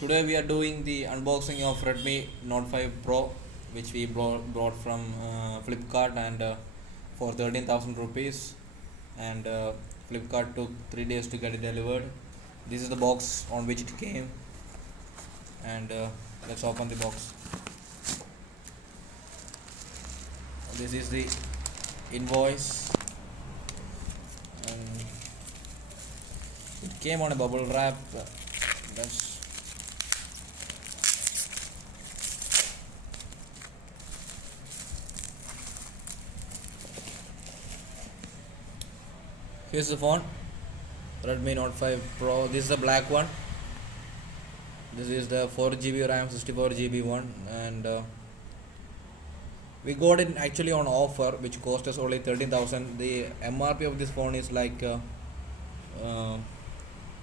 Today we are doing the unboxing of Redmi Note 5 Pro, which we brought from Flipkart and for 13,000 rupees, and Flipkart took 3 days to get it delivered. This is the box on which it came, and let's open the box. This is the invoice, and it came on a bubble wrap. That's Here's the phone, Redmi Note 5 Pro. This is the black one. This is the 4GB RAM, 64GB one, and we got it actually on offer, which cost us only 13,000. The MRP of this phone is like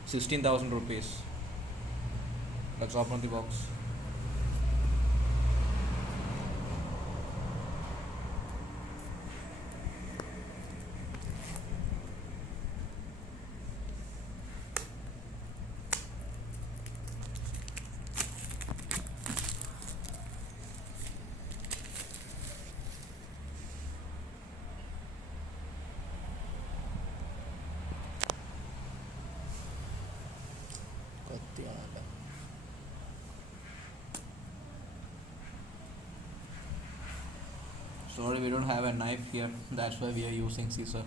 16,000 rupees. Let's open the box. Sorry, we don't have a knife here. That's why we are using scissor.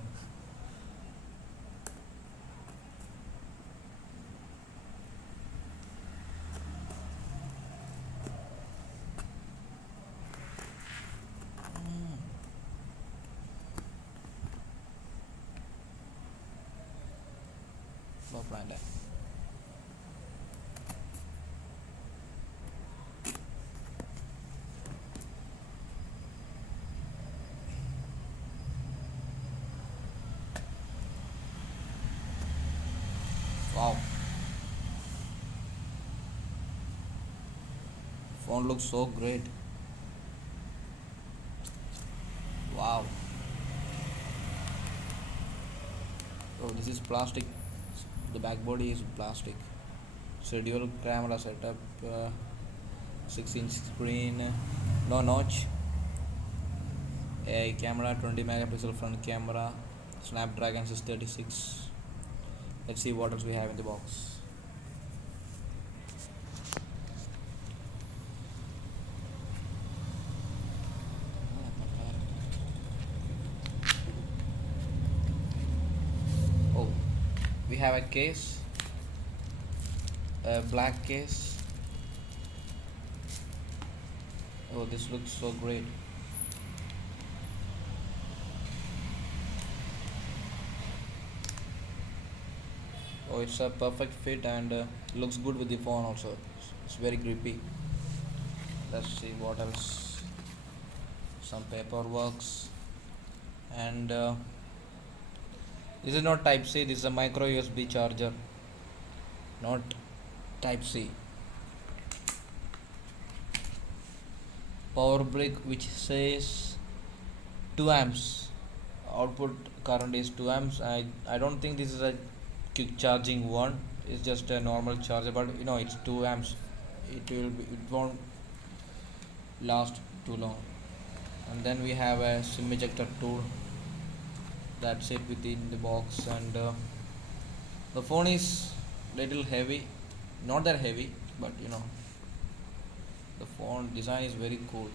Wow, phone looks so great. Wow. Oh, this is plastic. The back body is plastic. So dual camera setup, 6-inch screen, no notch. A camera, 20 megapixel front camera, Snapdragon 636. Let's see what else we have in the box. Oh, we have a case, a black case. Oh, this looks so great. Oh, it's a perfect fit and looks good with the phone also. It's very grippy. Let's see what else. Some paperworks, and this is not Type C. This is a micro USB charger, not Type C. Power brick which says 2 amps. Output current is 2 amps. I don't think this is a quick charging one. It's just a normal charger, but it's 2 amps. It won't last too long. And then we have a sim ejector tool. That's it within the box, and the phone is little heavy, not that heavy, but the phone design is very cool.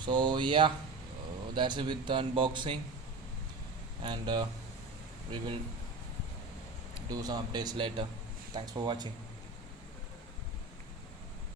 So yeah, that's it with the unboxing, and we will do some updates later. Thanks for watching.